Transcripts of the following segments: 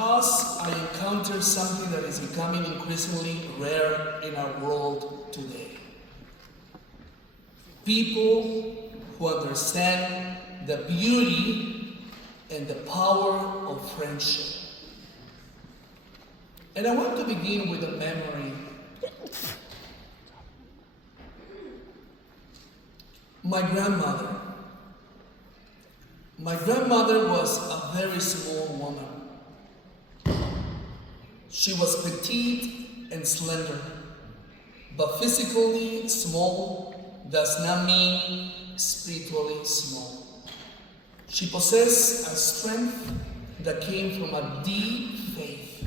Because I encounter something that is becoming increasingly rare in our world today. People who understand the beauty and the power of friendship. And I want to begin with a memory. My grandmother. My grandmother was a very small woman. She was petite and slender, but physically small does not mean spiritually small. She possessed a strength that came from a deep faith.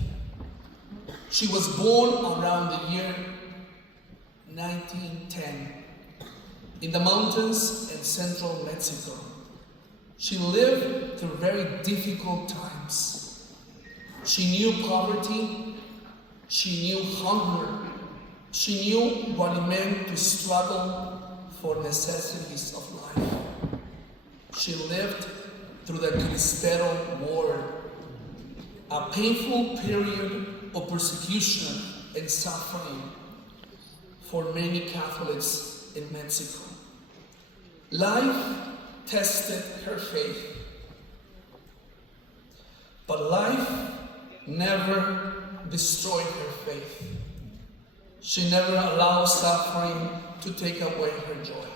She was born around the year 1910 in the mountains in central Mexico. She lived through very difficult times. She knew poverty, she knew hunger, she knew what it meant to struggle for necessities of life. She lived through the Cristero War, a painful period of persecution and suffering for many Catholics in Mexico. Life tested her faith, but life never destroyed her faith. She never allowed suffering to take away her joy.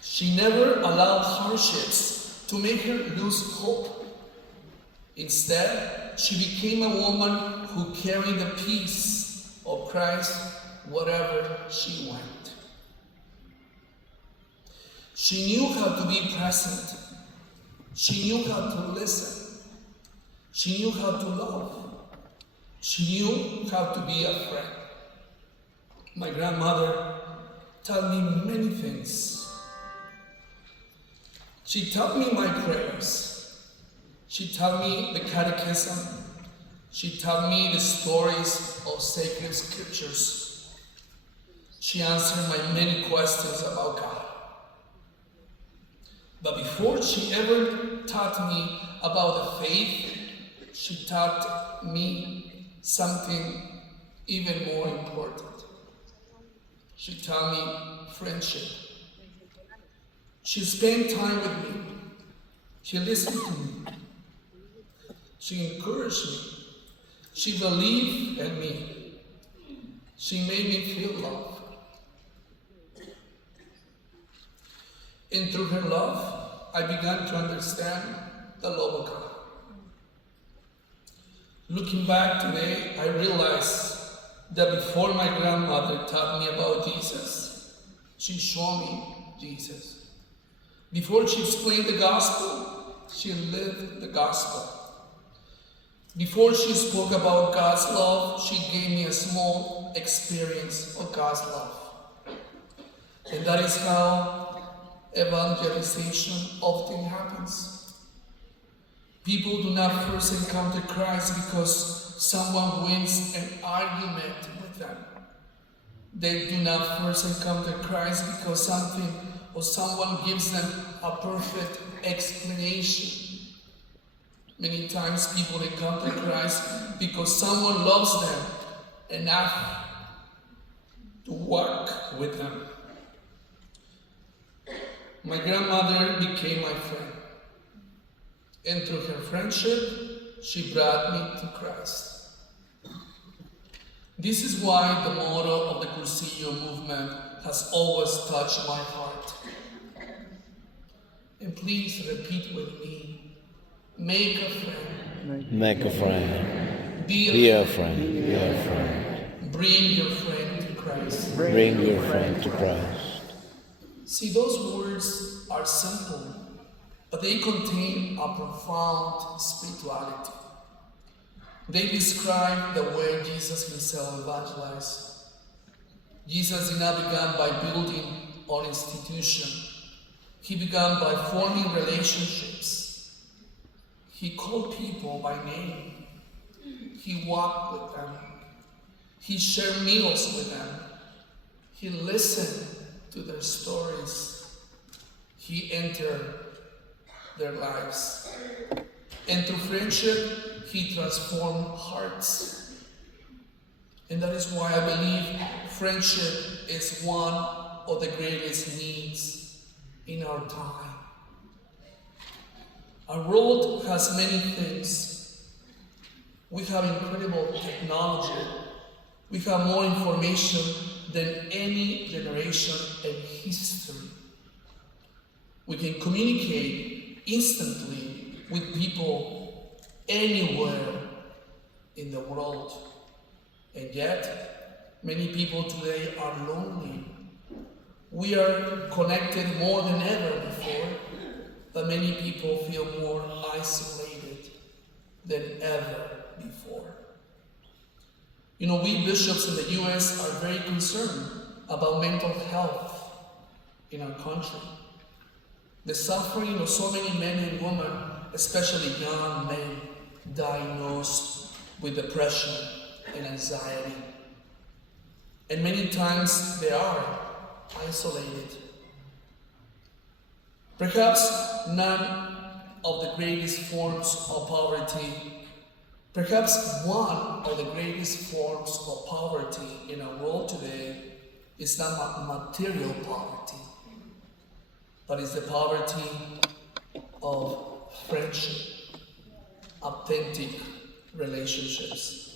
She never allowed hardships to make her lose hope. Instead, she became a woman who carried the peace of Christ wherever she went. She knew how to be present. She knew how to listen. She knew how to love. She knew how to be a friend. My grandmother taught me many things. She taught me my prayers. She taught me the catechism. She taught me the stories of sacred scriptures. She answered my many questions about God. But before she ever taught me about the faith, she taught me something even more important. She taught me friendship. She spent time with me. She listened to me. She encouraged me. She believed in me. She made me feel loved. And through her love, I began to understand the love of God. Looking back today, I realized that before my grandmother taught me about Jesus, she showed me Jesus. Before she explained the gospel, she lived the gospel. Before she spoke about God's love, she gave me a small experience of God's love. And that is how evangelization often happens. People do not first encounter Christ because someone wins an argument with them. They do not first encounter Christ because something or someone gives them a perfect explanation. Many times people encounter Christ because someone loves them enough to walk with them. My grandmother became my friend. And through her friendship, she brought me to Christ. This is why the motto of the Cursillos movement has always touched my heart. And please repeat with me. Make a friend. Make a friend. Be a friend. Be a friend. Bring your friend to Christ. Bring your friend to Christ. See, those words are simple, but they contain a profound spirituality. They describe the way Jesus himself evangelized. Jesus did not begin by building an institution. He began by forming relationships. He called people by name. He walked with them. He shared meals with them. He listened to their stories. He entered their lives. And through friendship, he transformed hearts. And that is why I believe friendship is one of the greatest needs in our time. Our world has many things. We have incredible technology. We have more information than any generation in history. We can communicate instantly with people anywhere in the world. And yet, many people today are lonely. We are connected more than ever before, but many people feel more isolated than ever before. You know, we bishops in the U.S. are very concerned about mental health in our country. The suffering of so many men and women, especially young men, diagnosed with depression and anxiety. And many times they are isolated. Perhaps none of the greatest forms of poverty, perhaps one of the greatest forms of poverty in our world today is not material poverty, but it's the poverty of friendship, authentic relationships.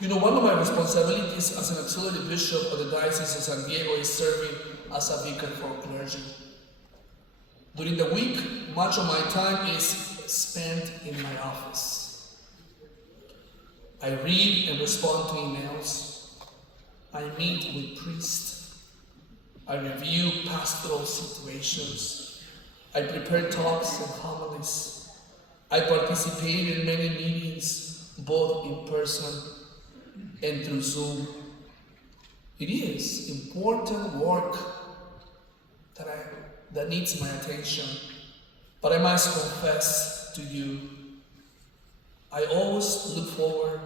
You know, one of my responsibilities as an auxiliary bishop of the Diocese of San Diego is serving as a vicar for clergy. During the week, much of my time is spent in my office. I read and respond to emails. I meet with priests. I review pastoral situations. I prepare talks and homilies. I participate in many meetings, both in person and through Zoom. It is important work that needs my attention, but I must confess to you, I always look forward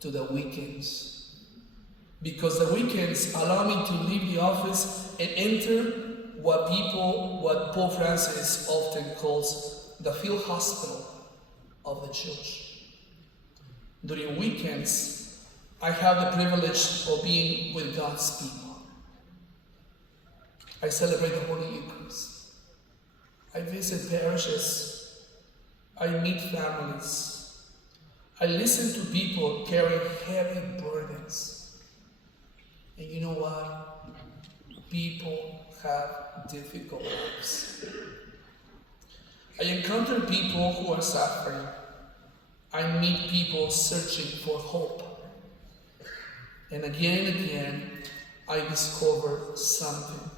to the weekends, because the weekends allow me to leave the office and enter what Pope Francis often calls the field hospital of the church. During weekends, I have the privilege of being with God's people. I celebrate the Holy Eucharist. I visit parishes. I meet families. I listen to people carrying heavy burdens. And you know what? People have difficult lives. I encounter people who are suffering. I meet people searching for hope. And again, I discover something.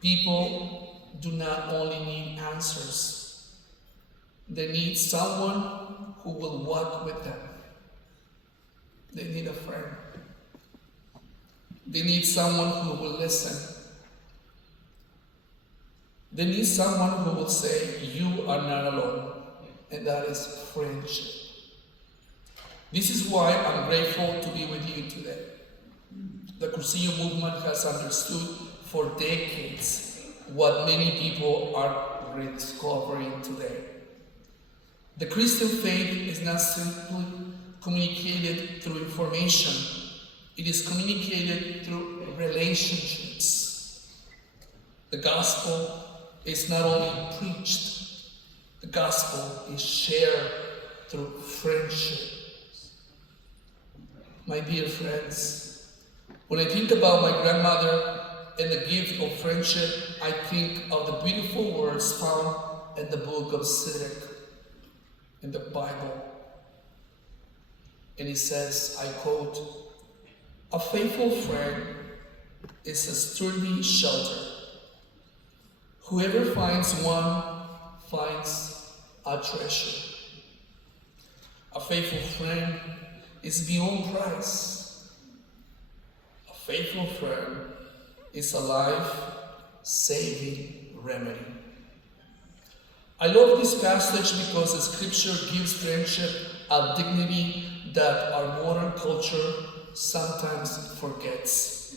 People do not only need answers, they need someone who will walk with them. They need a friend. They need someone who will listen. They need someone who will say, "You are not alone," and that is friendship. This is why I'm grateful to be with you today. The Cursillos movement has understood for decades what many people are rediscovering today. The Christian faith is not simply communicated through information. It is communicated through relationships. The gospel is not only preached, the gospel is shared through friendship. My dear friends, when I think about my grandmother and the gift of friendship, I think of the beautiful words found in the book of Sirach in the Bible. And it says, I quote, "A faithful friend is a sturdy shelter. Whoever finds one finds a treasure. A faithful friend is beyond price. A faithful friend is a life-saving remedy." I love this passage because the scripture gives friendship a dignity that our modern culture sometimes forgets.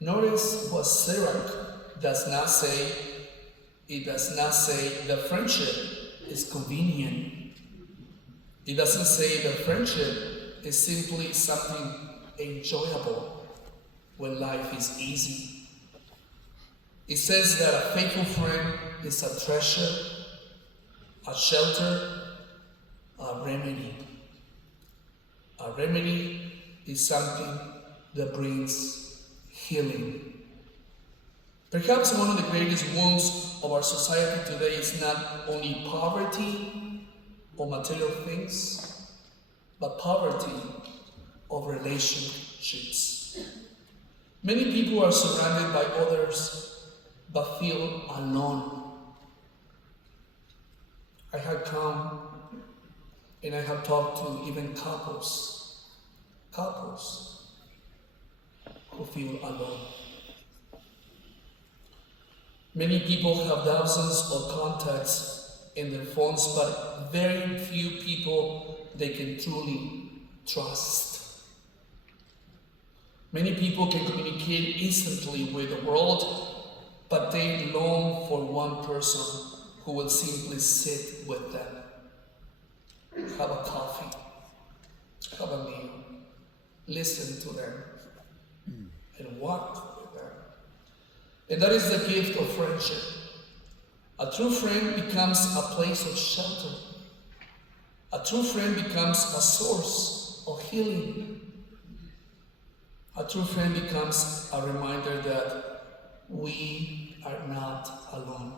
Notice what Sirach does not say, It does not say that friendship is convenient. It doesn't say that friendship is simply something enjoyable when life is easy. It says that a faithful friend is a treasure, a shelter, a remedy. A remedy is something that brings healing. Perhaps one of the greatest wounds of our society today is not only poverty or material things, but poverty of relationships. Many people are surrounded by others but feel alone. I have come and I have talked to even couples who feel alone. Many people have thousands of contacts in their phones, but very few people they can truly trust. Many people can communicate instantly with the world, but they long for one person who will simply sit with them, have a coffee, have a meal, listen to them, and walk with them. And that is the gift of friendship. A true friend becomes a place of shelter. A true friend becomes a source of healing. A true friend becomes a reminder that we are not alone.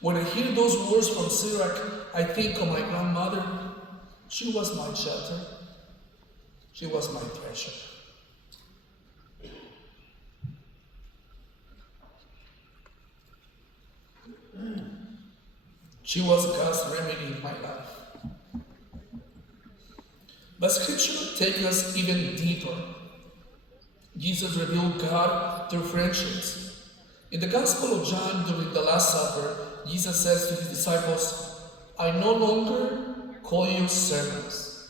When I hear those words from Sirach, I think of my grandmother. She was my shelter. She was my treasure. She was God's remedy in my life. But Scripture takes us even deeper. Jesus revealed God through friendships. In the Gospel of John, during the Last Supper, Jesus says to his disciples, I no longer call you servants.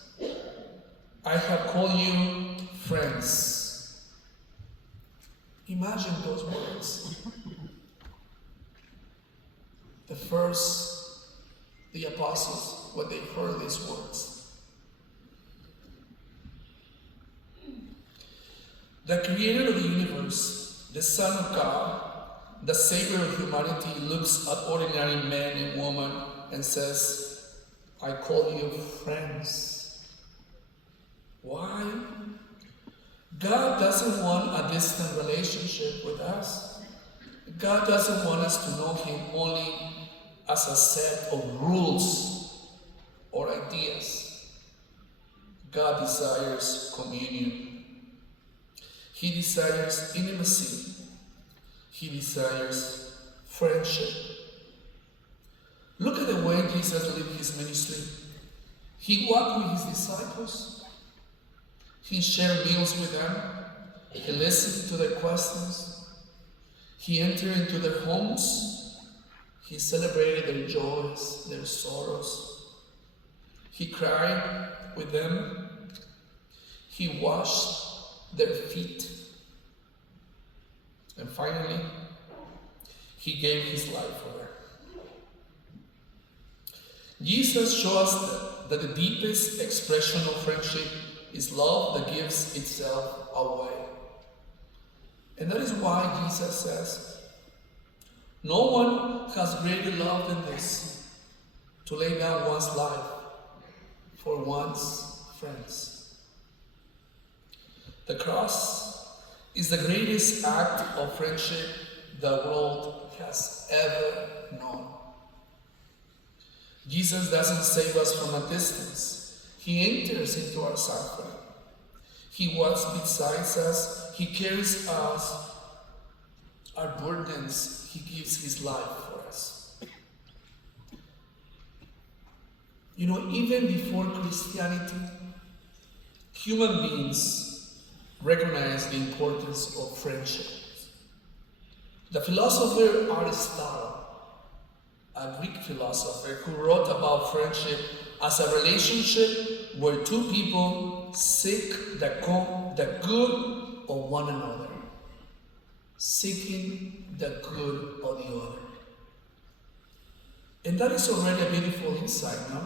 I have called you friends. Imagine those words. The apostles, when they heard these words. The creator of the universe, the Son of God, the Savior of humanity, looks at ordinary man and woman and says, I call you friends. Why? God doesn't want a distant relationship with us. God doesn't want us to know Him only as a set of rules or ideas. God desires communion. He desires intimacy. He desires friendship. Look at the way Jesus lived his ministry. He walked with his disciples. He shared meals with them. He listened to their questions. He entered into their homes. He celebrated their joys, their sorrows. He cried with them. He washed their feet. And finally, he gave his life for them. Jesus shows us that the deepest expression of friendship is love that gives itself away. And that is why Jesus says, no one has greater love than this, to lay down one's life for one's friends. The cross is the greatest act of friendship the world has ever known. Jesus doesn't save us from a distance. He enters into our suffering. He walks beside us. He carries us, our burdens. He gives his life for us. You know, even before Christianity, human beings recognize the importance of friendship. The philosopher Aristotle, a Greek philosopher who wrote about friendship as a relationship where two people seek the good of one another, seeking the good of the other. And that is already a beautiful insight, no?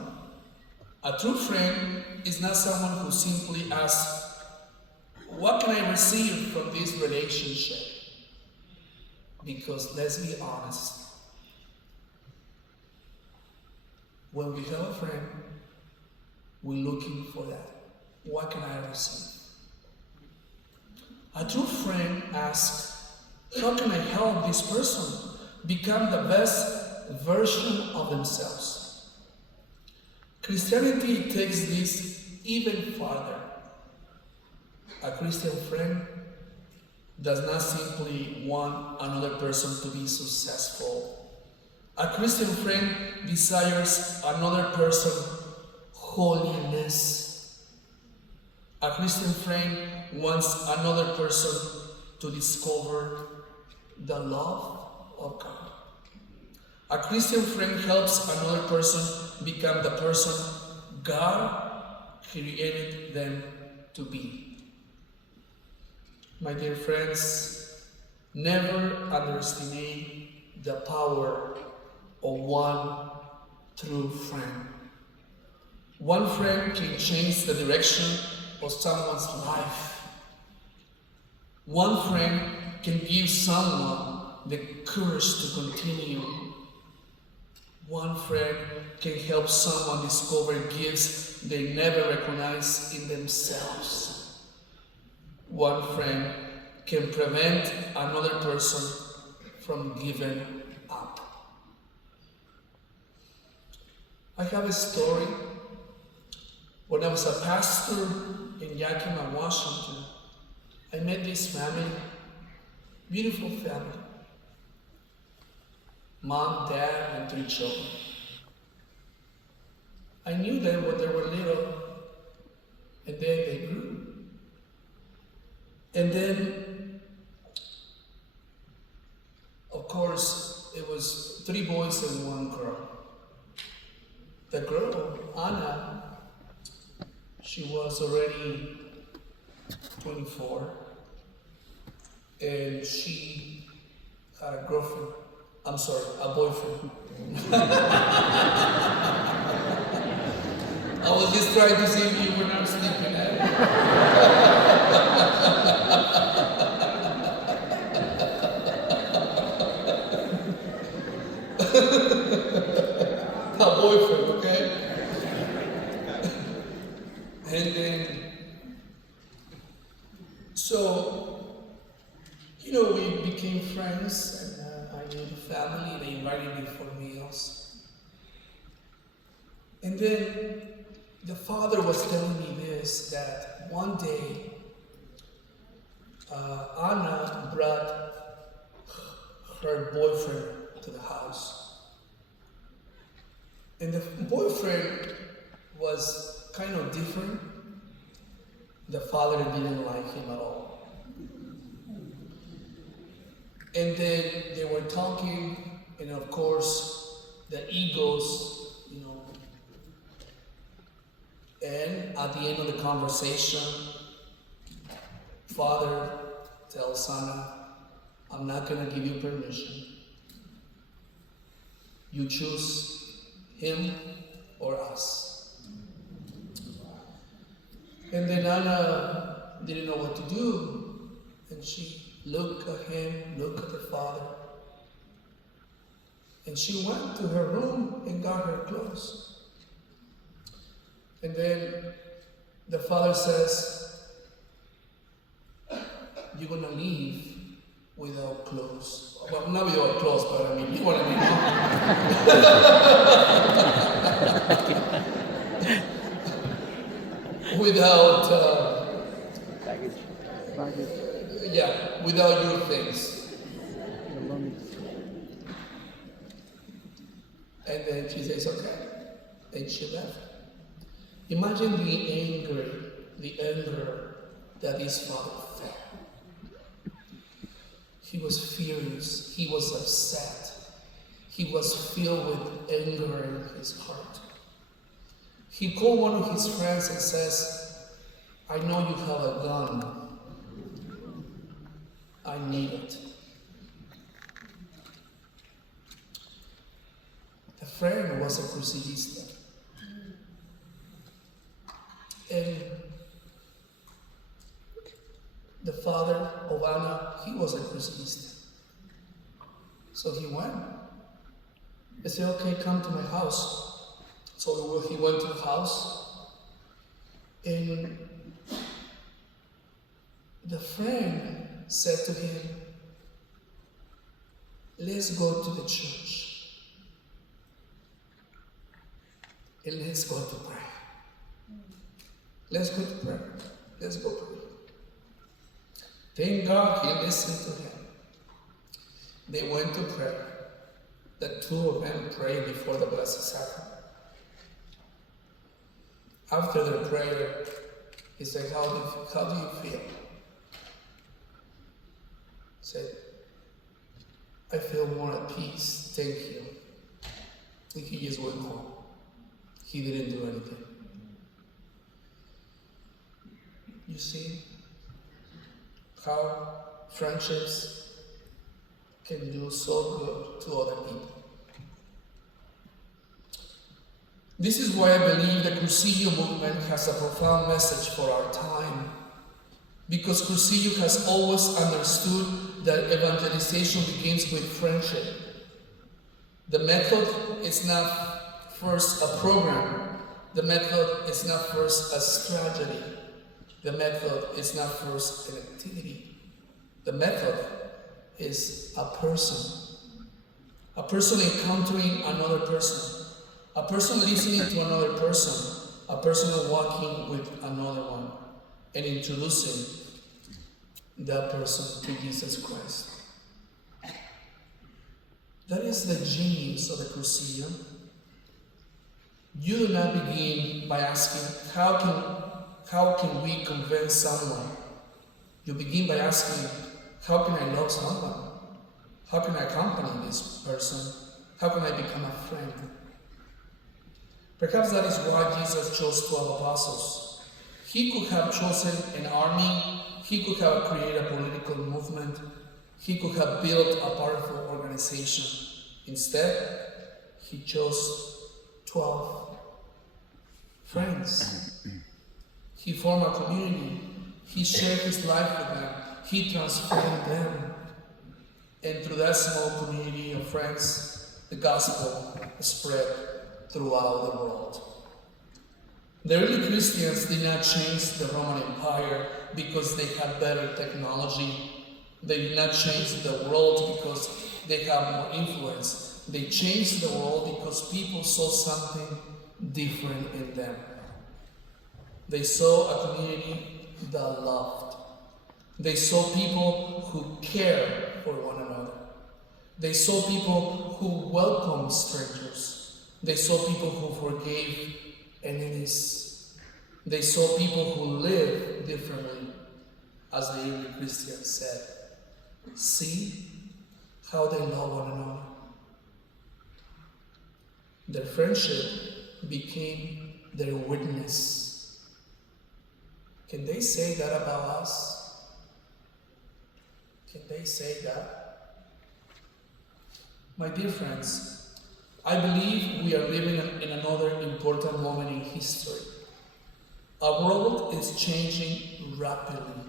A true friend is not someone who simply asks, what can I receive from this relationship? Because let's be honest, when we have a friend, we're looking for that. What can I receive? A true friend asks, how can I help this person become the best version of themselves? Christianity takes this even farther. A Christian friend does not simply want another person to be successful. A Christian friend desires another person holiness. A Christian friend wants another person to discover the love of God. A Christian friend helps another person become the person God created them to be. My dear friends, never underestimate the power of one true friend. One friend can change the direction of someone's life. One friend can give someone the courage to continue. One friend can help someone discover gifts they never recognized in themselves. One friend can prevent another person from giving up. I have a story. When I was a pastor in Yakima, Washington, I met this family, beautiful family. Mom, dad, and 3 children. I knew them when they were little, and then they grew. And then, of course, it was 3 boys and 1 girl. The girl, Anna, she was already 24, and she had a girlfriend. I'm sorry, a boyfriend. I was just trying to see if you were not sleeping. A boyfriend, okay? And then, so, we became friends, and I knew the family. They invited me for meals. And then the father was telling me this, that one day Anna brought her boyfriend to the house. And the boyfriend was kind of different. The father didn't like him at all. And then they were talking, and of course, the egos, and at the end of the conversation, father tells Anna, I'm not going to give you permission. You choose him or us. And then Anna didn't know what to do, and she looked at him, looked at the father, and she went to her room and got her clothes. And then the father says, you're going to leave without clothes. Well, not without clothes, but I mean, you know what I mean? Without, without your things. And then she says, okay. And she left. Imagine the anger that his father felt. He was furious. He was upset. He was filled with anger in his heart. He called one of his friends and says, I know you have a gun. I need it. a friend was a Cursilista. And the father of Anna, he was a Cursilista. So he went. He said, okay, come to my house. So he went to the house, and the friend said to him, let's go to the church and let's go to pray. Let's go to pray. Let's go pray. Thank God he listened to him. They went to pray. The two of them prayed before the Blessed Sacrament. After their prayer, he said, how do you feel? He said, I feel more at peace, thank you. And he just went home. He didn't do anything. You see how friendships can do so good to other people. This is why I believe the Cursillo movement has a profound message for our time. Because Cursillo has always understood that evangelization begins with friendship. The method is not first a program. The method is not first a strategy. The method is not first an activity. The method is a person. A person encountering another person. A person listening to another person. A person walking with another one. And introducing that person to Jesus Christ. That is the genius of the Cursillo. You do not begin by asking, how can we convince someone? You begin by asking, how can I love someone? How can I accompany this person? How can I become a friend? Perhaps that is why Jesus chose 12 apostles. He could have chosen an army. He could have created a political movement. He could have built a powerful organization. Instead, he chose 12 friends. He formed a community. He shared his life with them. He transformed them. And through that small community of friends, the gospel spread throughout the world. The early Christians did not change the Roman Empire because they had better technology. They did not change the world because they have more influence. They changed the world because people saw something different in them. They saw a community that loved. They saw people who cared for one another. They saw people who welcomed strangers. They saw people who forgave enemies. They saw people who lived differently, as the early Christians said. See how they love one another. Their friendship became their witness. Can they say that about us? Can they say that? My dear friends, I believe we are living in another important moment in history. Our world is changing rapidly.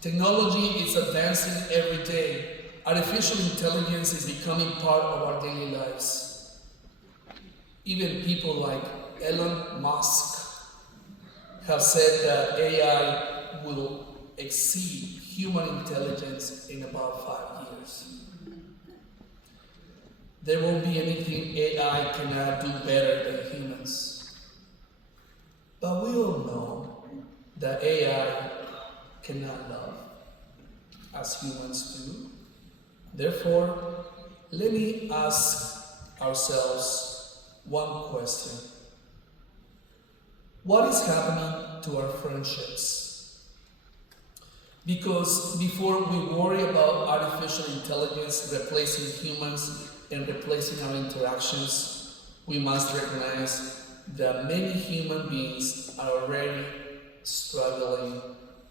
Technology is advancing every day. Artificial intelligence is becoming part of our daily lives. Even people like Elon Musk have said that AI will exceed human intelligence in about 5 years. There won't be anything AI cannot do better than humans. But we all know that AI cannot love as humans do. Therefore, let me ask ourselves one question. What is happening to our friendships? Because before we worry about artificial intelligence replacing humans and replacing our interactions, we must recognize that many human beings are already struggling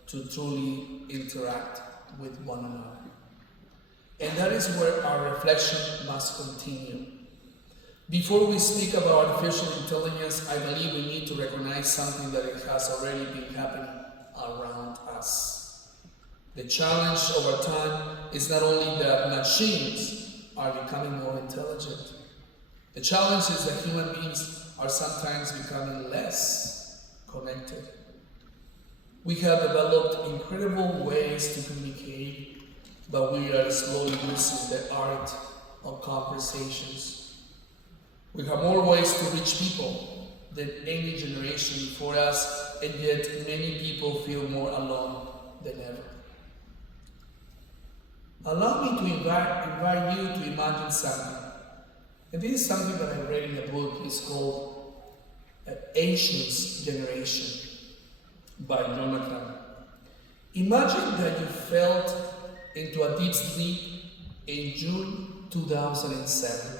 to truly interact with one another. And that is where our reflection must continue. Before we speak about artificial intelligence, I believe we need to recognize something that it has already been happening around us. The challenge over time is not only that machines are becoming more intelligent. The challenge is that human beings are sometimes becoming less connected. We have developed incredible ways to communicate, but we are slowly losing the art of conversations. We have more ways to reach people than any generation before us, and yet many people feel more alone than ever. Allow me to invite you to imagine something. And this is something that I read in a book. It's called Ancients Generation by Jonathan. Imagine that you fell into a deep sleep in June 2007,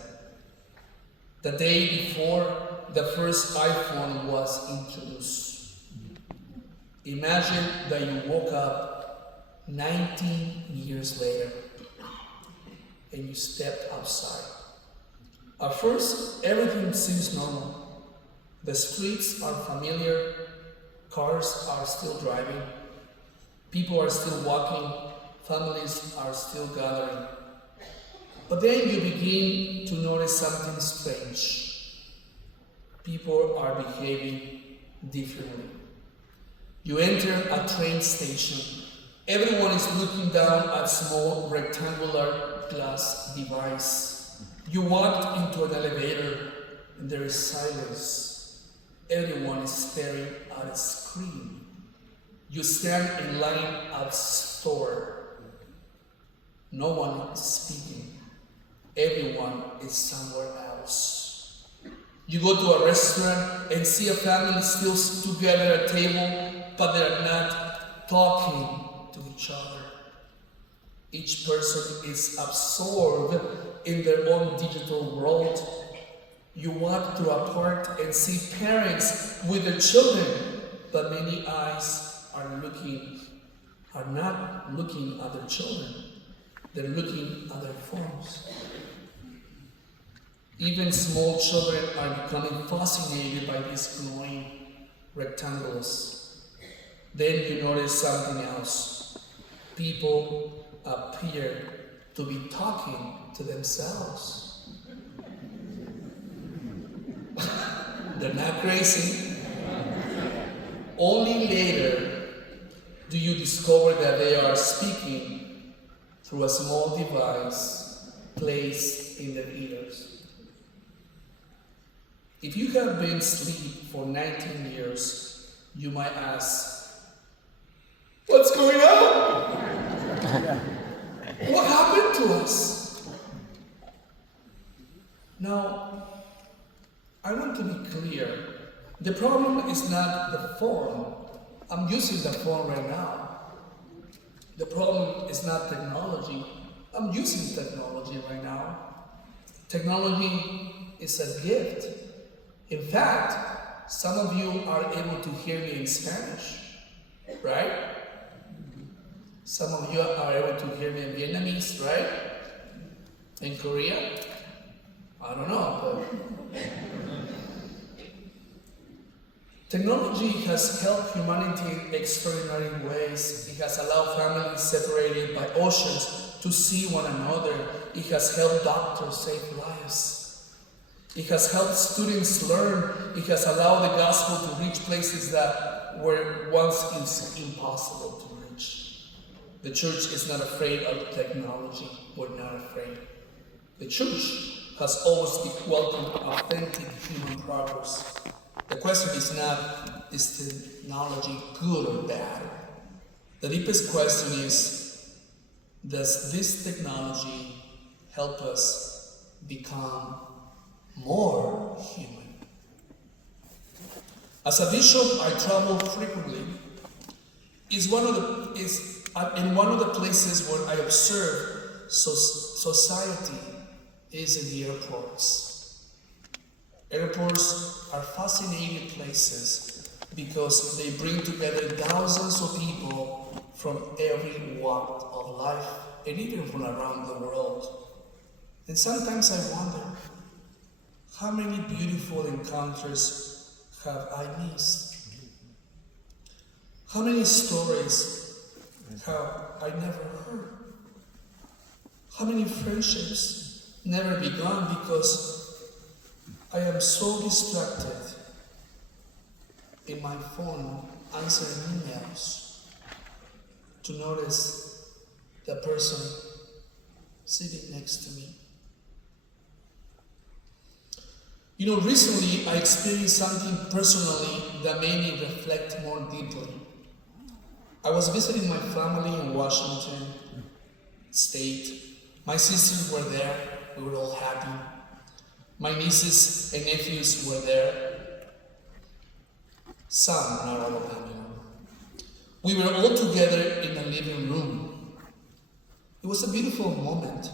the day before the first iPhone was introduced. Imagine that you woke up 19 years later and you stepped outside. At first, everything seems normal. The streets are familiar, cars are still driving, people are still walking, families are still gathering. But then you begin to notice something strange. People are behaving differently. You enter a train station. Everyone is looking down at a small rectangular glass device. You walked into an elevator and there is silence. Everyone is staring at a screen. You stand in line at a store. No one is speaking. Everyone is somewhere else. You go to a restaurant and see a family still together at a table, but they're not talking to each other. Each person is absorbed in their own digital world. You walk through a park and see parents with their children, but many eyes are not looking at their children. They're looking at their phones. Even small children are becoming fascinated by these glowing rectangles. Then you notice something else. People appear to be talking to themselves. They're not crazy. Only later do you discover that they are speaking through a small device placed in their ears. If you have been asleep for 19 years, you might ask, what's going on? What happened to us? Now, I want to be clear. The problem is not the phone. I'm using the phone right now. The problem is not technology. I'm using technology right now. Technology is a gift. In fact, some of you are able to hear me in Spanish, right? Some of you are able to hear me in Vietnamese, right? In Korea? I don't know, but technology has helped humanity in extraordinary ways. It has allowed families separated by oceans to see one another. It has helped doctors save lives. It has helped students learn. It has allowed the gospel to reach places that were once impossible to reach. The church is not afraid of technology. We're not afraid. The church has always welcomed authentic human progress. The question is not, is technology good or bad? The deepest question is, does this technology help us become more human? As a bishop, I travel frequently. In one of the places where I observe society is in the airports. Airports are fascinating places because they bring together thousands of people from every walk of life and even from around the world. And sometimes I wonder, How many beautiful encounters have I missed? How many stories have I never heard? How many friendships never begun because I am so distracted in my phone answering emails to notice the person sitting next to me. You know, recently I experienced something personally that made me reflect more deeply. I was visiting my family in Washington State. My sisters were there. We were all happy. My nieces and nephews were there. Some, not all of them, you know. We were all together in a living room. It was a beautiful moment.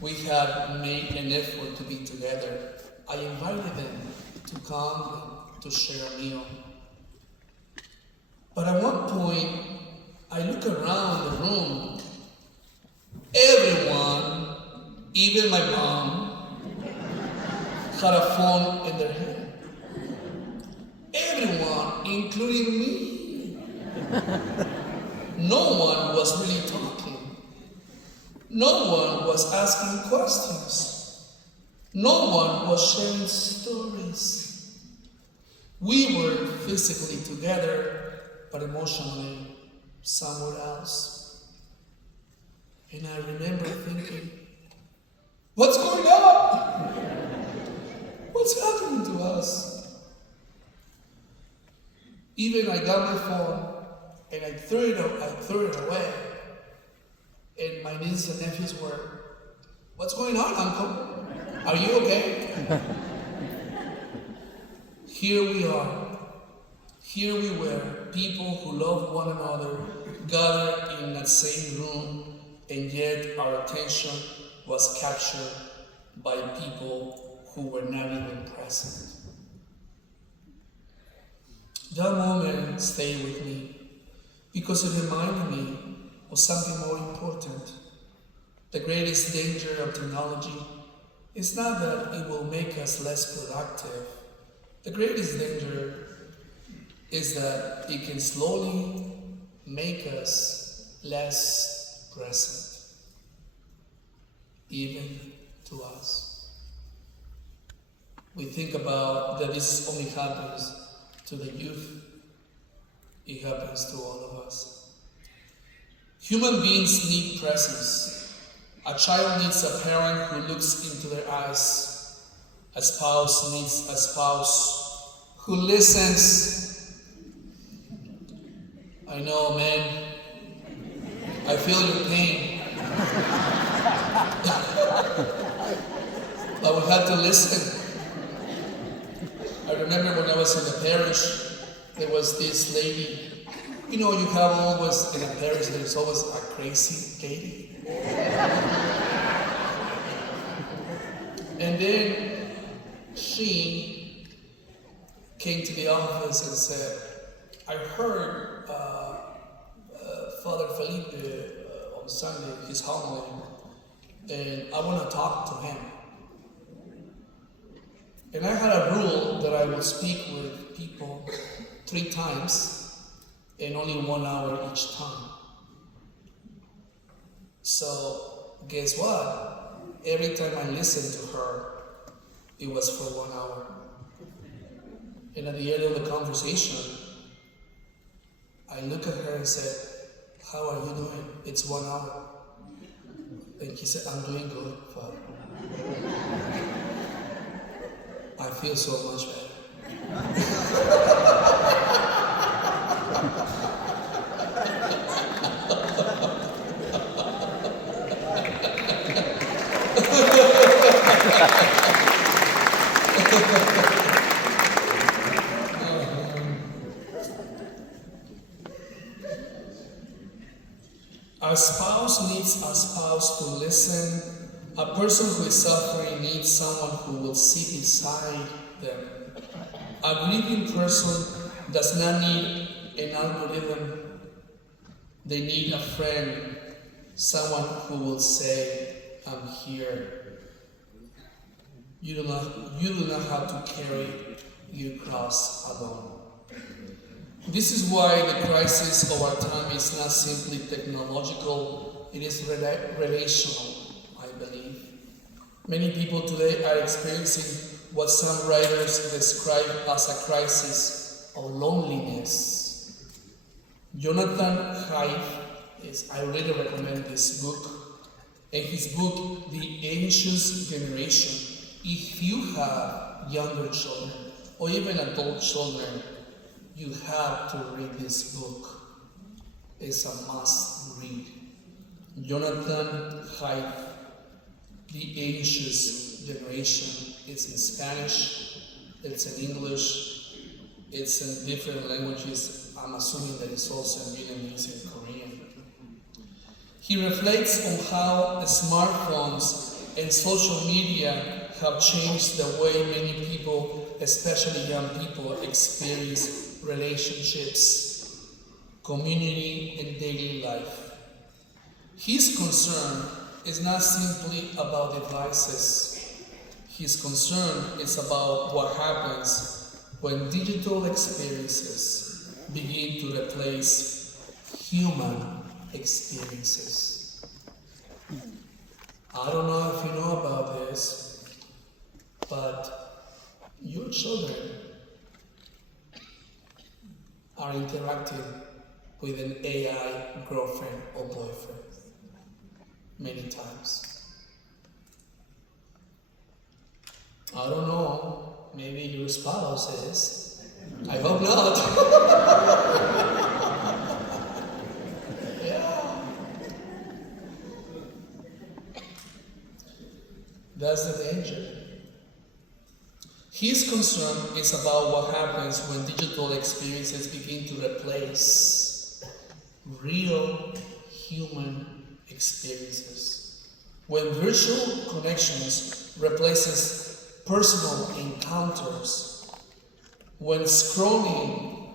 We had made an effort to be together. I invited them to come to share a meal. But at one point, I look around the room. Everyone, even my mom, had a phone in their hand. Everyone, including me. No one was really talking. No one was asking questions. No one was sharing stories. We were physically together, but emotionally somewhere else. And I remember thinking, what's going on? What's happening to us? Even I got my phone and I threw it away. And my nieces and nephews were, what's going on, Uncle? Are you okay? Here we are. Here we were, people who love one another, gathered in that same room, and yet our attention was captured by people who were not even present. That moment stayed with me because it reminded me of something more important. The greatest danger of technology is not that it will make us less productive. The greatest danger is that it can slowly make us less present, even to us. We think about that this only happens to the youth. It happens to all of us. Human beings need presence. A child needs a parent who looks into their eyes. A spouse needs a spouse who listens. I know, man. I feel your pain. But we have to listen. I remember when I was in the parish, there was this lady. You know, you have always, in a parish, there's always a crazy lady. And then she came to the office and said, I heard Father Felipe on Sunday, his homily, and I want to talk to him. And I had a rule that I would speak with people 3 times and only 1 hour each time. So guess what? Every time I listened to her, it was for 1 hour. And at the end of the conversation, I looked at her and said, how are you doing? It's 1 hour. And she said, I'm doing good, Father. I feel so much better. A spouse needs a spouse to listen. A person who is suffering needs someone who will sit beside them. A grieving person does not need an algorithm. They need a friend, someone who will say, I'm here. You do not have to carry your cross alone. This is why the crisis of our time is not simply technological, it is relational, I believe. Many people today are experiencing what some writers describe as a crisis of loneliness. Jonathan Haidt, I really recommend this book. In his book, The Anxious Generation, if you have younger children or even adult children, you have to read this book. It's a must read. Jonathan Haidt, The Anxious Generation. It's in Spanish, it's in English, it's in different languages. I'm assuming that it's also in Vietnamese and Korean. He reflects on how smartphones and social media have changed the way many people, especially young people, experience relationships, community, and daily life. His concern is not simply about devices. His concern is about what happens when digital experiences begin to replace human experiences. I don't know if you know about this, but your children are interacting with an AI girlfriend or boyfriend many times. I don't know, maybe your spouse is. I hope not. Yeah. That's the danger. His concern is about what happens when digital experiences begin to replace real human experiences. When virtual connections replaces personal encounters. When scrolling,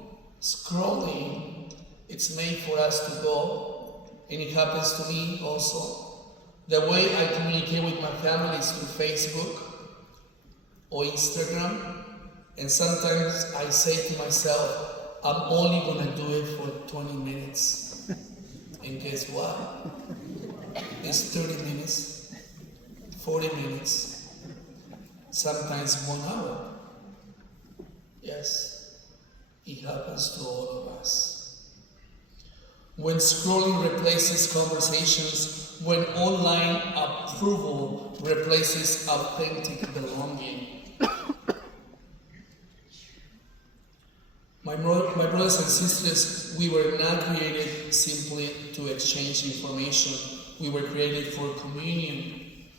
it's made for us to go, and it happens to me also. The way I communicate with my family is through Facebook or Instagram, and sometimes I say to myself, I'm only gonna do it for 20 minutes. And guess what? It's 30 minutes, 40 minutes, sometimes 1 hour. Yes, it happens to all of us. When scrolling replaces conversations, when online approval replaces authentic belonging. My brothers and sisters, we were not created simply to exchange information. We were created for communion.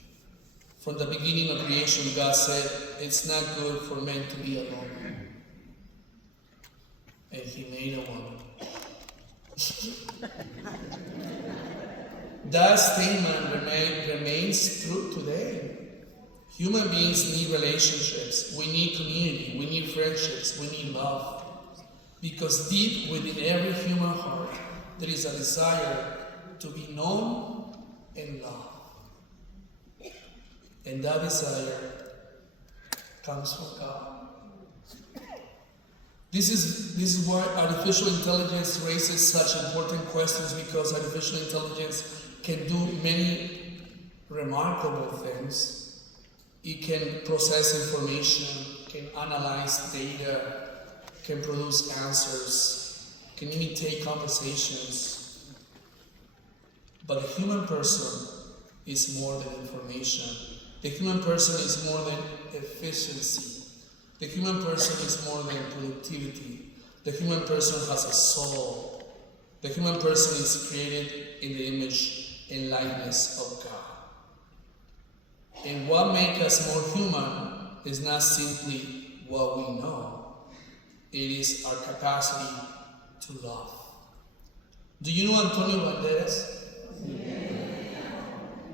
From the beginning of creation, God said, it's not good for men to be alone. And He made a woman. That statement remains true today. Human beings need relationships. We need community. We need friendships. We need love. Because deep within every human heart, there is a desire to be known and loved. And that desire comes from God. This is why artificial intelligence raises such important questions, because artificial intelligence can do many remarkable things. It can process information, can analyze data, can produce answers, can imitate conversations. But the human person is more than information. The human person is more than efficiency. The human person is more than productivity. The human person has a soul. The human person is created in the image and likeness of God. And what makes us more human is not simply what we know. It is our capacity to love. Do you know Antonio Banderas?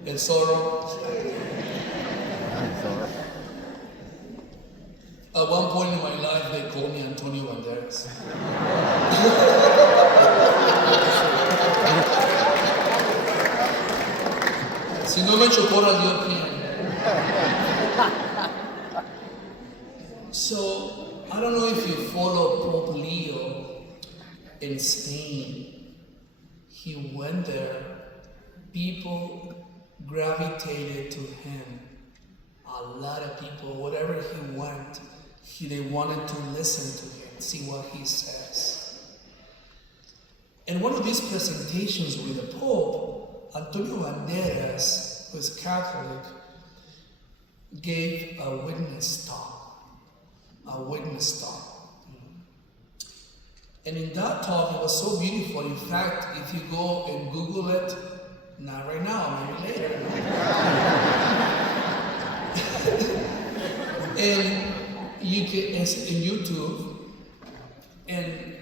El Zorro. At one point in my life, they called me Antonio Banderas. Si no me chocó, Dios mío. So, I don't know if you follow Pope Leo in Spain. He went there, people gravitated to him. A lot of people, wherever he went, they wanted to listen to him, see what he says. And one of these presentations with the Pope, Antonio Banderas, who is Catholic, gave a witness talk. And in that talk, it was so beautiful. In fact, if you go and Google it, not right now, maybe later. And you can, it's in YouTube, and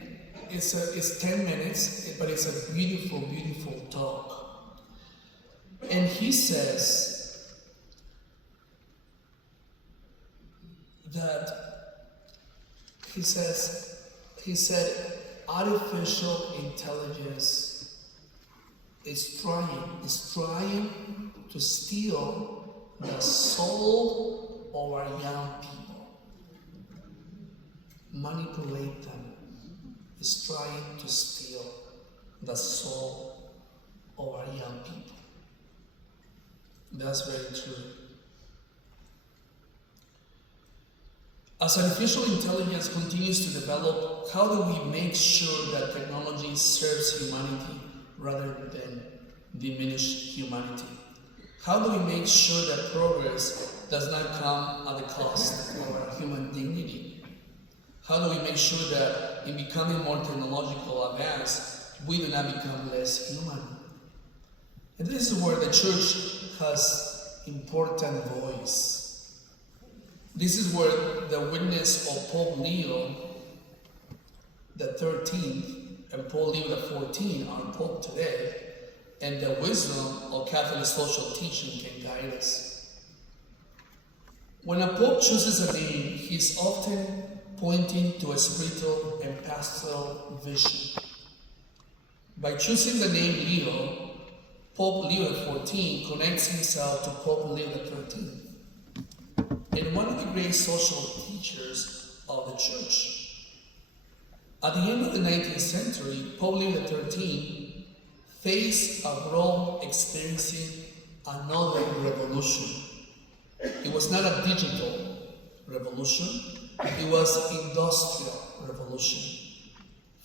it's 10 minutes, but it's a beautiful, beautiful talk. And he says that he said artificial intelligence is trying to steal the soul of our young people, manipulate them. It's trying to steal the soul of our young people. That's very true. As artificial intelligence continues to develop, how do we make sure that technology serves humanity rather than diminish humanity? How do we make sure that progress does not come at the cost of our human dignity? How do we make sure that in becoming more technological advanced, we do not become less human? And this is where the church has important voice. This is where the witness of Pope Leo the 13th and Pope Leo the 14th, our Pope today, and the wisdom of Catholic social teaching can guide us. When a Pope chooses a name, he's often pointing to a spiritual and pastoral vision. By choosing the name Leo, Pope Leo XIV connects himself to Pope Leo XIII, and one of the great social teachers of the Church. At the end of the 19th century, Pope Leo XIII faced a Rome experiencing another revolution. It was not a digital revolution, it was an industrial revolution.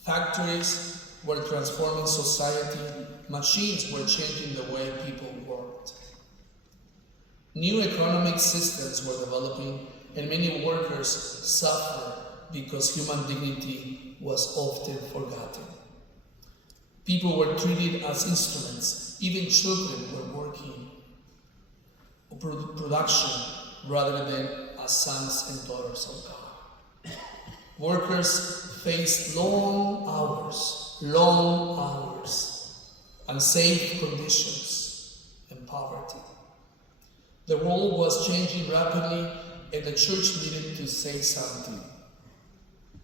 Factories were transforming society, machines were changing the way people worked. New economic systems were developing, and many workers suffered because human dignity was often forgotten. People were treated as instruments, even children were working production rather than as sons and daughters of God. Workers faced long hours, unsafe conditions, and poverty. The world was changing rapidly, and the church needed to say something.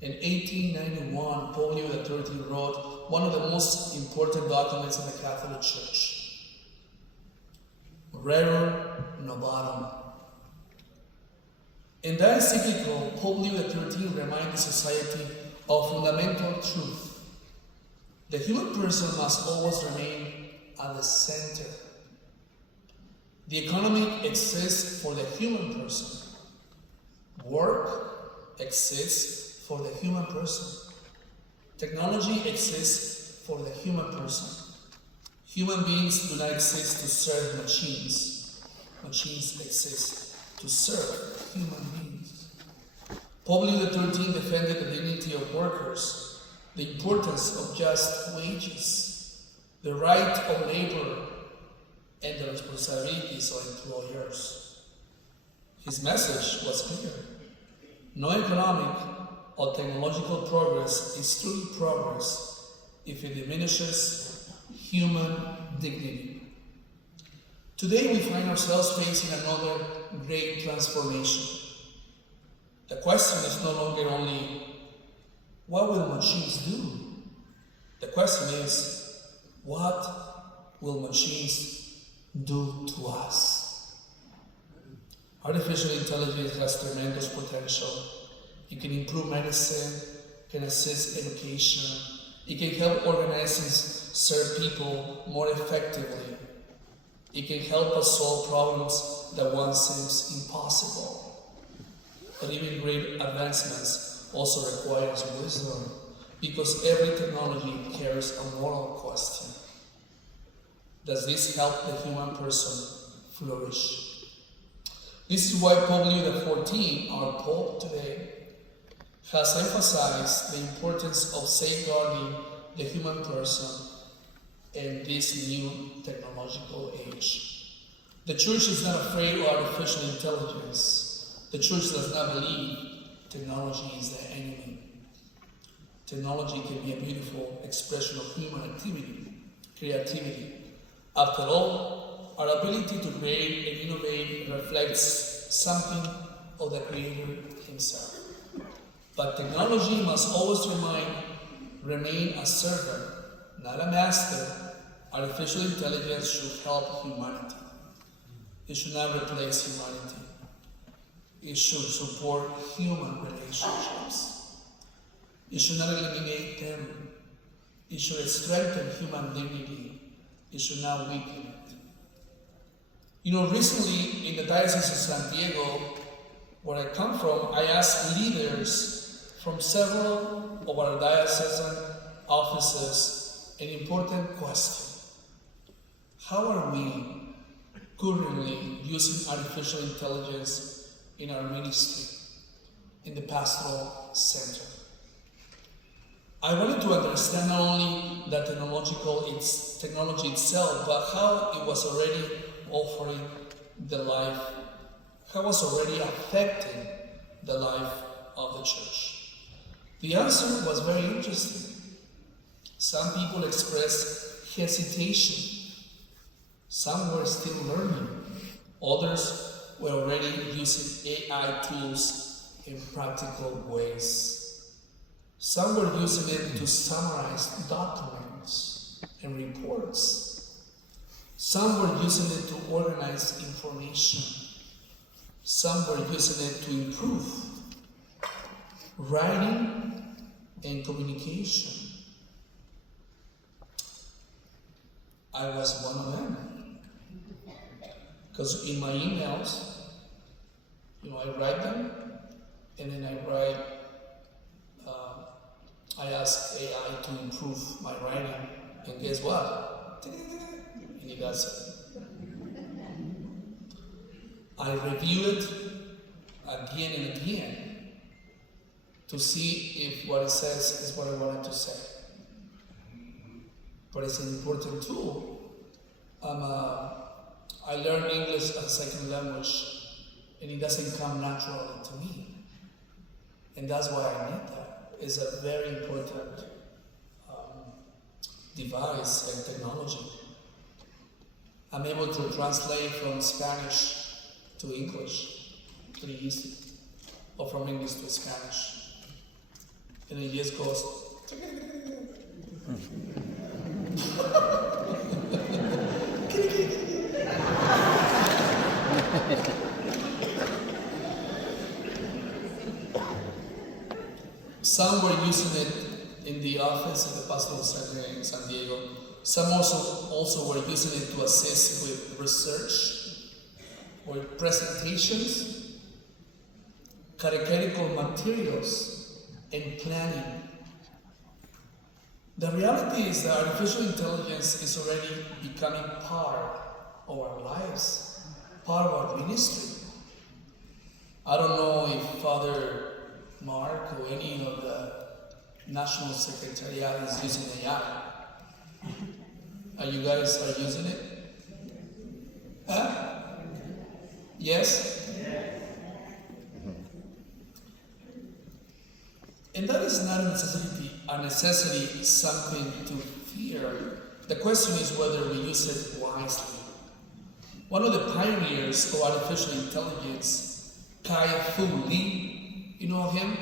In 1891, Pope Leo XIII wrote one of the most important documents in the Catholic Church, Rerum Novarum. In that encyclical, Pope Leo XIII reminded society of fundamental truth. The human person must always remain at the center. The economy exists for the human person. Work exists for the human person. Technology exists for the human person. Human beings do not exist to serve machines. Machines exist to serve human beings. Pope Leo XIII defended the dignity of workers, the importance of just wages, the right of labor, and the responsibilities of employers. His message was clear. No economic or technological progress is truly progress if it diminishes human dignity. Today we find ourselves facing another great transformation. The question is no longer only, what will machines do? The question is, what will machines do to us? Artificial intelligence has tremendous potential, It can improve medicine, can assist education, it can help organizations serve people more effectively. It can help us solve problems that once seems impossible. But even great advancements also requires wisdom, because every technology carries a moral question. Does this help the human person flourish? This is why Pope Leo XIV, our Pope today, has emphasized the importance of safeguarding the human person in this new technological age. The Church is not afraid of artificial intelligence. The Church does not believe technology is the enemy. Technology can be a beautiful expression of human activity, creativity. After all, our ability to create and innovate reflects something of the Creator Himself. But technology must always remain a servant, not a master. Artificial intelligence should help humanity. It should not replace humanity. It should support human relationships. It should not eliminate them. It should strengthen human dignity. It should not weaken it. Recently in the Diocese of San Diego, where I come from, I asked leaders from several of our diocesan offices an important question. How are we currently using artificial intelligence in our ministry, in the pastoral center? I wanted to understand not only the technology itself, but how it was already offering the life, how it was already affecting the life of the Church. The answer was very interesting. Some people expressed hesitation. Some were still learning. Others were already using AI tools in practical ways. Some were using it to summarize documents and reports. Some were using it to organize information. Some were using it to improve writing and communication. I was one of them. Because in my emails, I write them, and then I ask AI to improve my writing, and guess what? And it does it. I review it again and again to see if what it says is what I wanted to say. But it's an important tool. I learned English as a second language, and it doesn't come naturally to me. And that's why I need that. It's a very important device and technology. I'm able to translate from Spanish to English pretty easy, or from English to Spanish. And it just goes. Some were using it in the office at the Pastoral Center in San Diego. Some also were using it to assist with research or presentations, catechetical materials, and planning. The reality is that artificial intelligence is already becoming part of our lives, part of our ministry. I don't know if Father Mark or any of the National Secretariat is using AI. Are you guys using it? Huh? Yes? And that is not a necessity, something to fear. The question is whether we use it wisely. One of the pioneers of artificial intelligence, Kai-Fu Lee, you know him?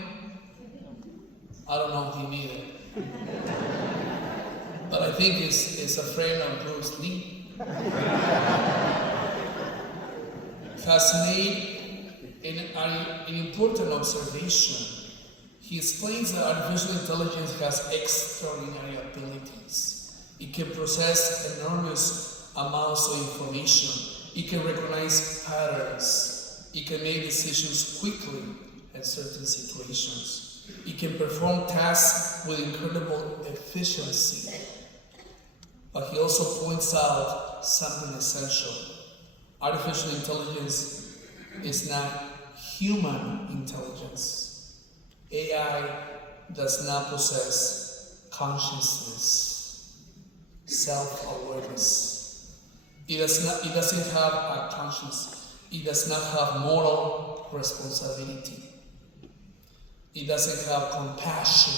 I don't know him either. But I think he's a friend of Bruce Lee. Has made an important observation. He explains that artificial intelligence has extraordinary abilities. It can process enormous amounts of information. It can recognize patterns. It can make decisions quickly in certain situations. It can perform tasks with incredible efficiency. But he also points out something essential. Artificial intelligence is not human intelligence. AI does not possess consciousness, self-awareness. It doesn't have a conscience. It does not have moral responsibility. It doesn't have compassion.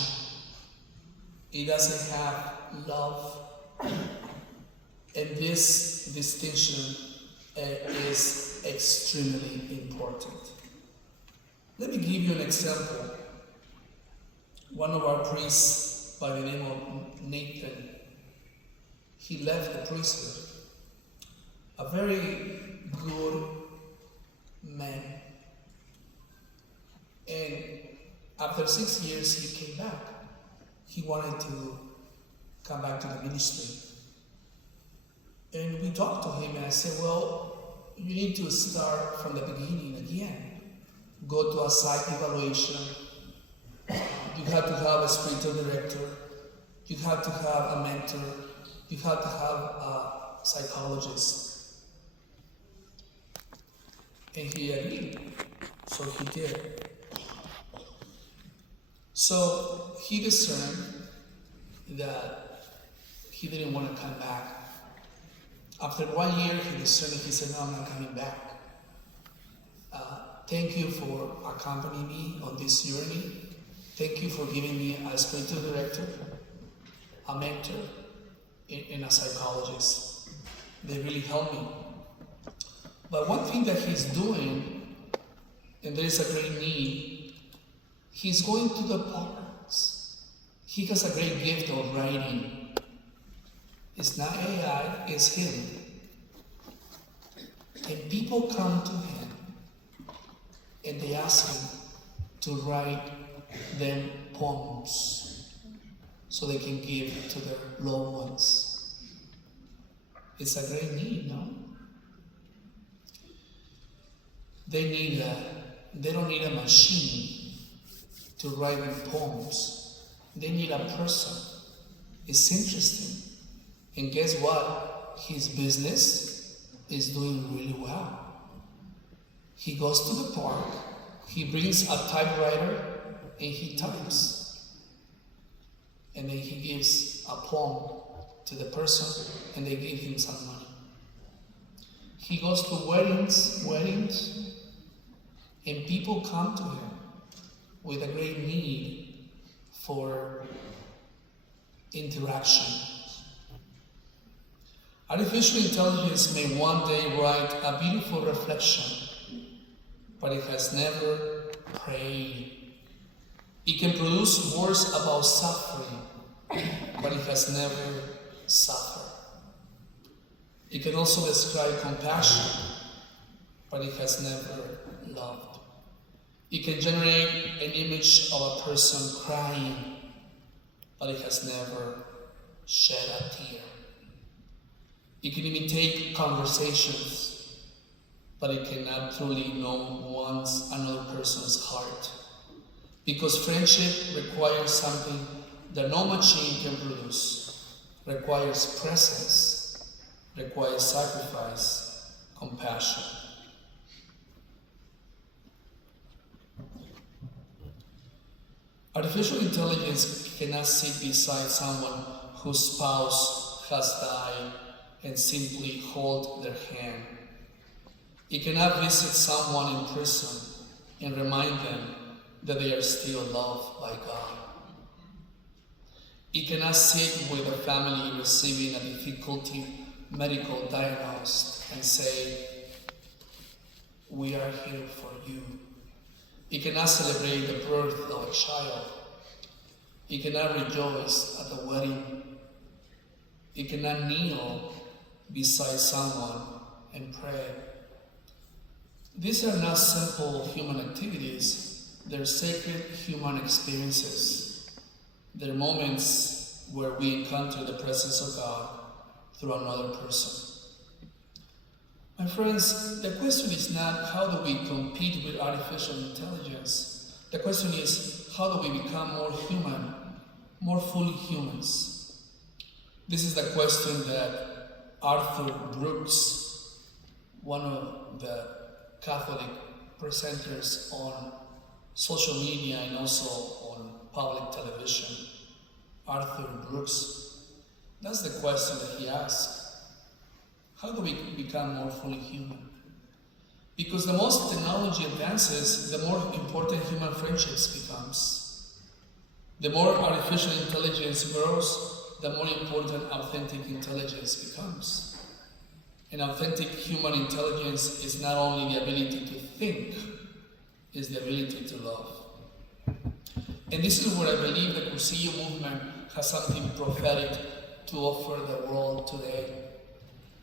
It doesn't have love. And this distinction is extremely important. Let me give you an example. One of our priests by the name of Nathan, he left the priesthood. A very good man. And after 6 years, he came back. He wanted to come back to the ministry. And we talked to him and I said, well, you need to start from the beginning again. Go to a psych evaluation. You have to have a spiritual director. You have to have a mentor. You have to have a psychologist. And he agreed. So he did. So he discerned that he didn't want to come back. After 1 year, he discerned, he said, no, I'm not coming back. Thank you for accompanying me on this journey. Thank you for giving me a spiritual director, a mentor, and a psychologist. They really helped me. But one thing that he's doing, and there is a great need, he's going to the parks. He has a great gift of writing. It's not AI, it's him. And people come to him and they ask him to write them poems so they can give to their loved ones. It's a great need, no? They don't need a machine to write them poems. They need a person. It's interesting. And guess what? His business is doing really well. He goes to the park, he brings a typewriter, and he types. And then he gives a poem to the person, and they give him some money. He goes to weddings, and people come to him with a great need for interaction. Artificial intelligence may one day write a beautiful reflection, but it has never prayed. It can produce words about suffering, but it has never suffered. It can also describe compassion, but it has never loved. It can generate an image of a person crying, but it has never shed a tear. It can imitate conversations, but it cannot truly know another person's heart. Because friendship requires something that no machine can produce. Requires presence, requires sacrifice, compassion. Artificial intelligence cannot sit beside someone whose spouse has died and simply hold their hand. It cannot visit someone in prison and remind them that they are still loved by God. It cannot sit with a family receiving a difficulty medical diagnosis and say, we are here for you. It cannot celebrate the birth of a child. It cannot rejoice at the wedding. It cannot kneel beside someone and pray. These are not simple human activities, They're sacred human experiences. They're moments where we encounter the presence of God through another person. My friends, the question is not how do we compete with artificial intelligence. The question is how do we become more human, more fully humans. This is the question that Arthur Brooks, one of the Catholic presenters on social media and also on public television, Arthur Brooks, that's the question that he asked. How do we become more fully human? Because the most technology advances, the more important human friendships becomes. The more artificial intelligence grows, the more important authentic intelligence becomes. And authentic human intelligence is not only the ability to think, it's the ability to love. And this is where I believe the Cursillo movement has something prophetic to offer the world today.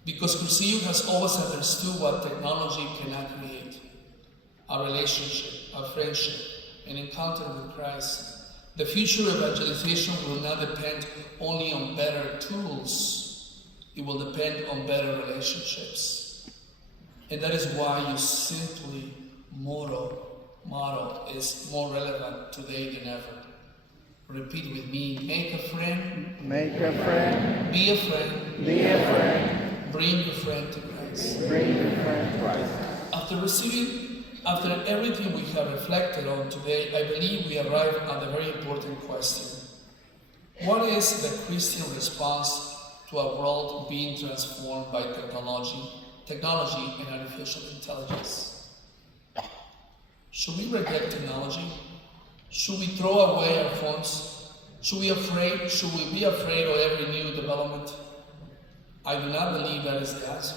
Because Cursillo has always understood what technology cannot create. A relationship, a friendship, an encounter with Christ. The future evangelization will not depend only on better tools. It will depend on better relationships. And that is why your simply motto is more relevant today than ever. Repeat with me, make a friend. Make a friend. Be a friend. Be a friend. Bring your friend to Christ. Bring your friend to Christ. After everything we have reflected on today, I believe we arrive at a very important question. What is the Christian response to a world being transformed by technology and artificial intelligence? Should we reject technology? Should we throw away our phones? Should we be afraid of every new development? I do not believe that is the answer.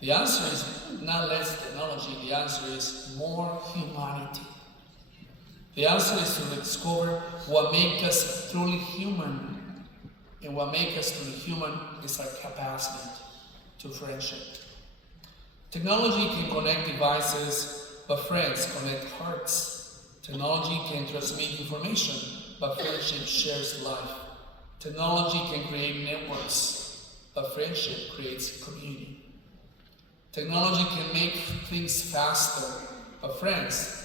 The answer is not less technology, the answer is more humanity. The answer is to discover what makes us truly human. And what makes us truly human is our capacity to friendship. Technology can connect devices, but friends connect hearts. Technology can transmit information, but friendship shares life. Technology can create networks, but friendship creates community. Technology can make things faster, but friends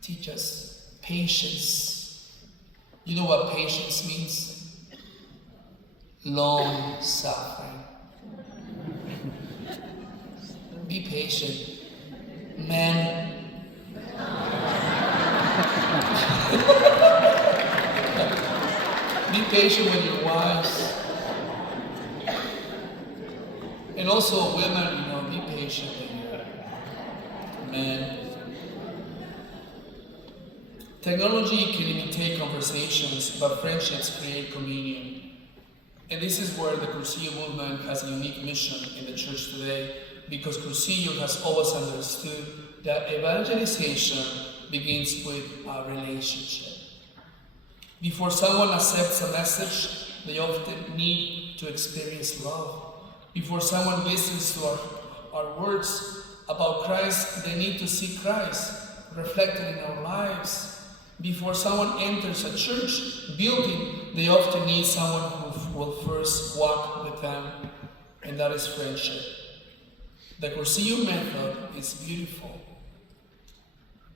teach us patience. You know what patience means? Long suffering. Be patient. Men. Be patient with your wives. And also women, be patient with your men. Technology can imitate conversations, but friendships create communion. And this is where the Cursillo movement has a unique mission in the church today, because Cursillo has always understood that evangelization begins with a relationship. Before someone accepts a message, they often need to experience love. Before someone listens to our words about Christ, they need to see Christ reflected in our lives. Before someone enters a church building, they often need someone who will first walk with them, and that is friendship. The Cursillo method is beautiful.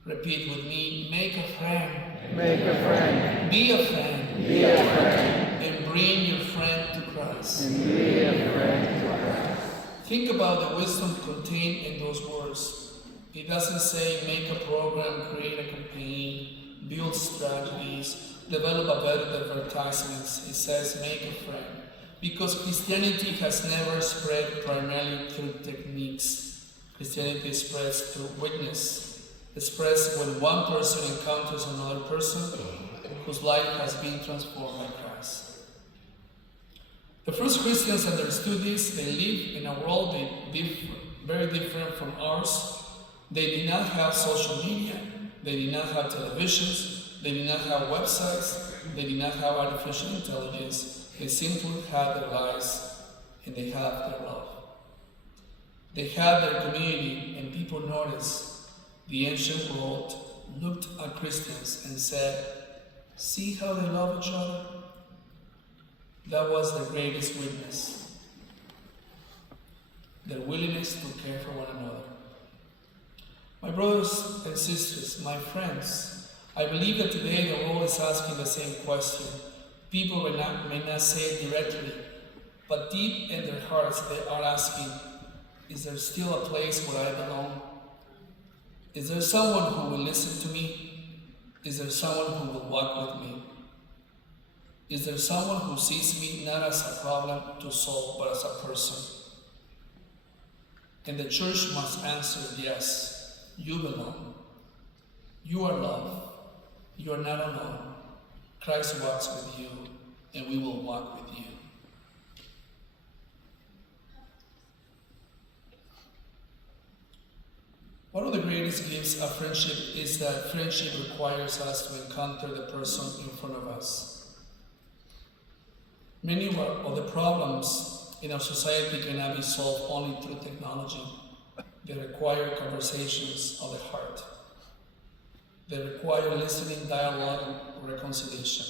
Repeat with me, make a friend. Make a friend. Be a friend. Be a friend. And bring your friend to Christ. And be a friend to Christ. Think about the wisdom contained in those words. It doesn't say make a program, create a campaign, build strategies, develop a better advertisements. It says make a friend. Because Christianity has never spread primarily through techniques. Christianity spreads through witness. It spreads when one person encounters another person whose life has been transformed by Christ. The first Christians understood this. They lived in a world very different from ours. They did not have social media. They did not have televisions. They did not have websites. They did not have artificial intelligence. They simply had their lives and they had their love. They had their community, and people noticed. The ancient world looked at Christians and said, "See how they love each other?" That was their greatest witness, their willingness to care for one another. My brothers and sisters, my friends, I believe that today the world is asking the same question. People may not say it directly, but deep in their hearts they are asking, is there still a place where I belong? Is there someone who will listen to me? Is there someone who will walk with me? Is there someone who sees me not as a problem to solve, but as a person? And the church must answer, yes, you belong. You are loved. You are not alone. Christ walks with you, and we will walk with you. One of the greatest gifts of friendship is that friendship requires us to encounter the person in front of us. Many of the problems in our society cannot be solved only through technology. They require conversations of the heart. They require listening, dialogue, and reconciliation.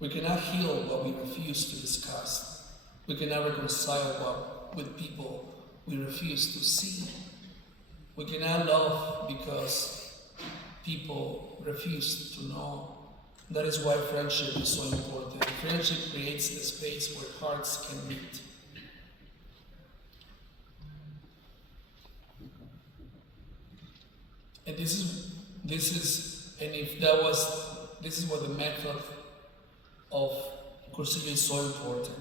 We cannot heal what we refuse to discuss. We cannot reconcile with people we refuse to see. We cannot love because people refuse to know. That is why friendship is so important. Friendship creates the space where hearts can meet. And this is what the method of Cursillos is so important.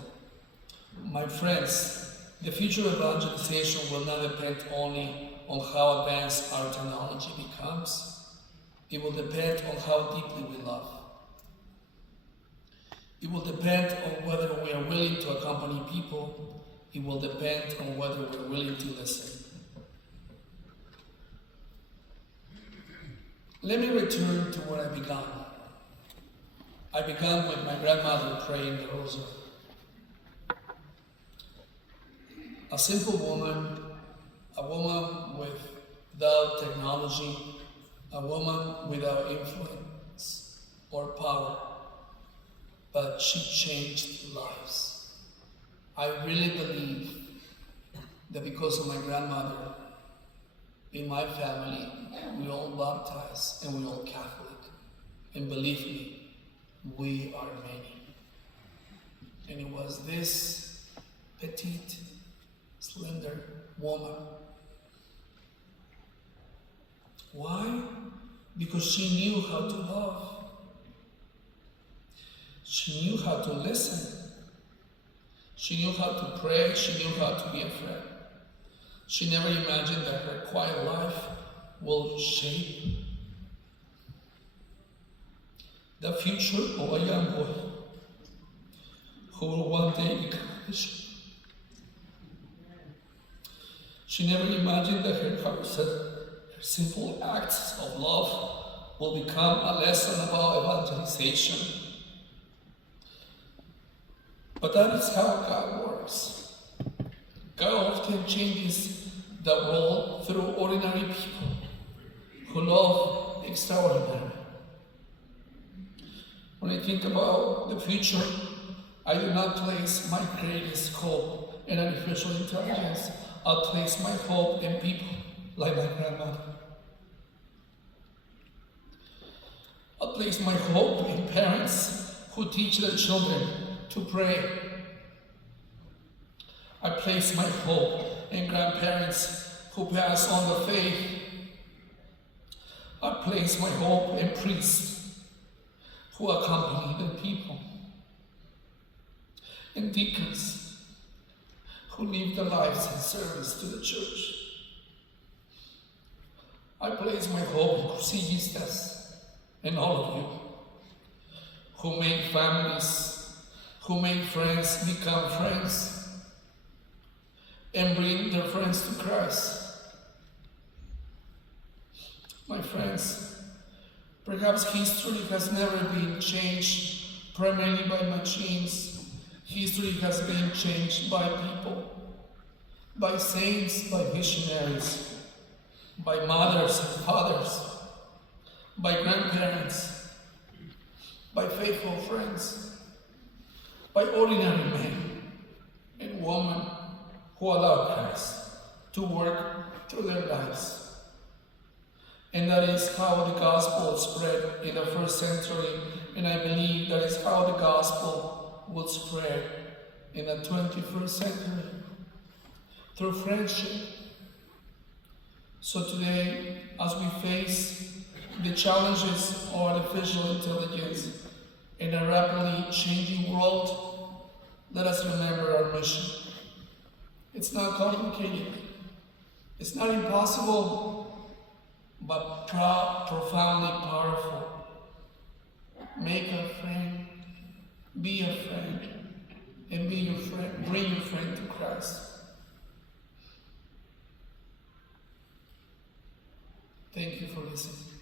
My friends, the future of evangelization will not depend only on how advanced our technology becomes. It will depend on how deeply we love. It will depend on whether we are willing to accompany people. It will depend on whether we're willing to listen. Let me return to where I began. I began with my grandmother praying the rosary. A simple woman, a woman without technology, a woman without influence or power, but she changed lives. I really believe that because of my grandmother, in my family, we all baptized and we all Catholic. And believe me, we are many. And it was this petite, slender woman. Why? Because she knew how to love. She knew how to listen. She knew how to pray. She knew how to be a friend. She never imagined that her quiet life will shape the future of a young boy who will one day become a bishop. She never imagined that her simple acts of love will become a lesson about evangelization. But that is how God works. God often changes the world through ordinary people who love extraordinary. When I think about the future, I do not place my greatest hope in artificial intelligence. I place my hope in people like my grandmother. I place my hope in parents who teach their children to pray. I place my hope in grandparents who pass on the faith. I place my hope in priests who accompany the people, and deacons who live their lives in service to the church. I place my hope in Cursillos and all of you who make families, who make friends become friends, and bring their friends to Christ. My friends, perhaps history has never been changed primarily by machines. History has been changed by people, by saints, by missionaries, by mothers and fathers, by grandparents, by faithful friends, by ordinary men and women who allow Christ to work through their lives. And that is how the gospel spread in the first century, and I believe that is how the gospel will spread in the 21st century, through friendship. So today, as we face the challenges of artificial intelligence in a rapidly changing world, let us remember our mission. It's not complicated. It's not impossible, but profoundly powerful. Make a friend, be a friend, and be your friend. Bring your friend to Christ. Thank you for listening.